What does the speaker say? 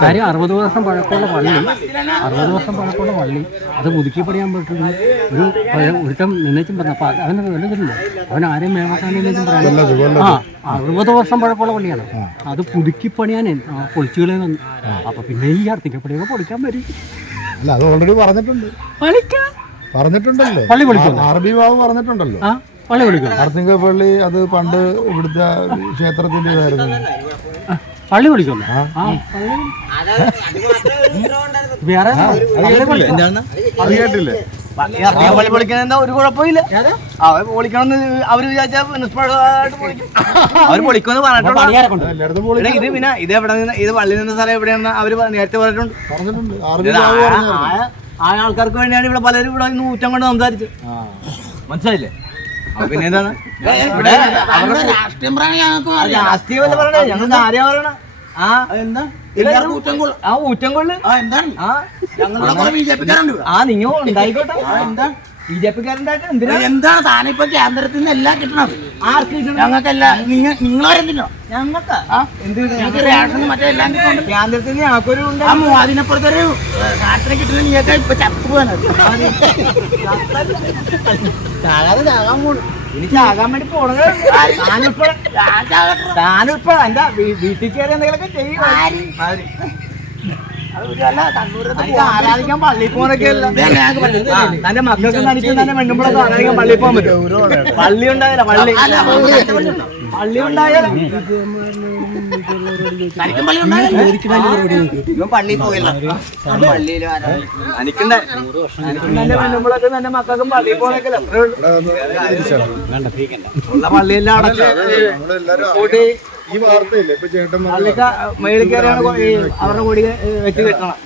കാര്യം 60 വർഷം പഴക്കമുള്ള പള്ളി അത് പുതുക്കി പണിയാൻ പറ്റുന്ന ഒരുത്തം നിന്നേച്ചും പറഞ്ഞു. അപ്പം അവന് വലുതില്ല, അവൻ ആരെയും മേമക്കാനും പറയാനില്ല. 60 വർഷം പഴക്കമുള്ള പള്ളിയാണ്. അത് പുതുക്കി പണിയാനേ പൊളിച്ചുകളെ വന്നു. അപ്പം പിന്നെ ഈ അർത്തിക്കപ്പള്ളിയൊക്കെ പൊളിക്കാൻ വരും. അല്ല, അത് ഓൾറെഡി പറഞ്ഞിട്ടുണ്ടല്ലോ. പള്ളി പൊളിക്കും. അറബി ബാബു പറഞ്ഞിട്ടുണ്ടല്ലോ. പള്ളി പൊളിക്കും. അർത്തിങ്കപ്പള്ളി അത് പണ്ട് ഇവിടുത്തെ ക്ഷേത്രത്തിന്റെ ഇതായിരുന്നു. പള്ളി പൊളിക്കുന്നു. വേറെ കേട്ടില്ലേ? പള്ളി പൊളിക്കാൻ ഒരു കുഴപ്പമില്ല. അവർ പൊളിക്കണമെന്ന് അവര് വിചാരിച്ചാൽ അവര് പൊളിക്കുമെന്ന് പറഞ്ഞിട്ടുണ്ട്. ഇത് പിന്നെ ഇത് എവിടെ നിന്ന്, ഇത് പള്ളി നിന്ന സ്ഥലം എവിടെയാണെന്ന് അവര് നേരത്തെ പറഞ്ഞിട്ടുണ്ട്. ആ ആൾക്കാർക്ക് വേണ്ടിയാണ് ഇവിടെ പലരും ഇവിടെ നൂറ്റം കൊണ്ട് സംസാരിച്ചു. മനസ്സിലായില്ലേ? പിന്നെ എന്താണ് രാഷ്ട്രീയമല്ല പറയണേ, ഞങ്ങൾക്ക് ആരെയാ പറയണ? ഊറ്റംകൊള്ളു നിങ്ങൾ ഉണ്ടായിക്കോട്ടെ. ബിജെപിക്കാരുണ്ടായിട്ട് എന്താണ് താനിപ്പോ കേന്ദ്രത്തിൽ നിന്ന് എല്ലാം കിട്ടണത്? ആർക്ക് ഞങ്ങൾക്കല്ല, നിങ്ങളെന്തിനോ? ഞങ്ങൾക്ക് റേഷൻ മറ്റേ എല്ലാം കിട്ടുന്നുണ്ട്. കേന്ദ്രത്തിൽ ഞങ്ങൾക്കൊരു അതിനപ്പുറത്തൊരു നാട്ടിനെ കിട്ടുന്ന നിങ്ങൾക്ക് ഇപ്പൊ ചത്തു പോകാനത്. ചാകാൻ പോണു. ഇനി ചാകാൻ വേണ്ടി പോണത് താനിപ്പോ എന്റെ വീട്ടിൽ കയറി എന്തെങ്കിലുമൊക്കെ ചെയ്യും. ആരാധിക്കാൻ പള്ളിയിൽ പോകാനൊക്കെ അല്ല. തന്റെ മക്കൾക്ക് നടിക്കും തന്നെ പെണ്ണുമ്പോഴൊക്കെ ആരാധിക്കാൻ പള്ളിയിൽ പോകാൻ പറ്റും. പള്ളി ഉണ്ടായാലോ, പള്ളി ഉണ്ടായാലോ പള്ളിയിൽ പോയില്ല. പള്ളിയിൽ എനിക്കുണ്ട് എന്റെ പെണ്ണുമ്പോഴൊക്കെ തന്നെ മക്കൾക്കും പള്ളിയിൽ പോകാനൊക്കെ ഉള്ള പള്ളിയെല്ലാം അടച്ച് കൂട്ടി പള്ളിക്ക മേളിൽ കയറിയാണ് അവരുടെ കൂടി വെച്ച് കിട്ടണം.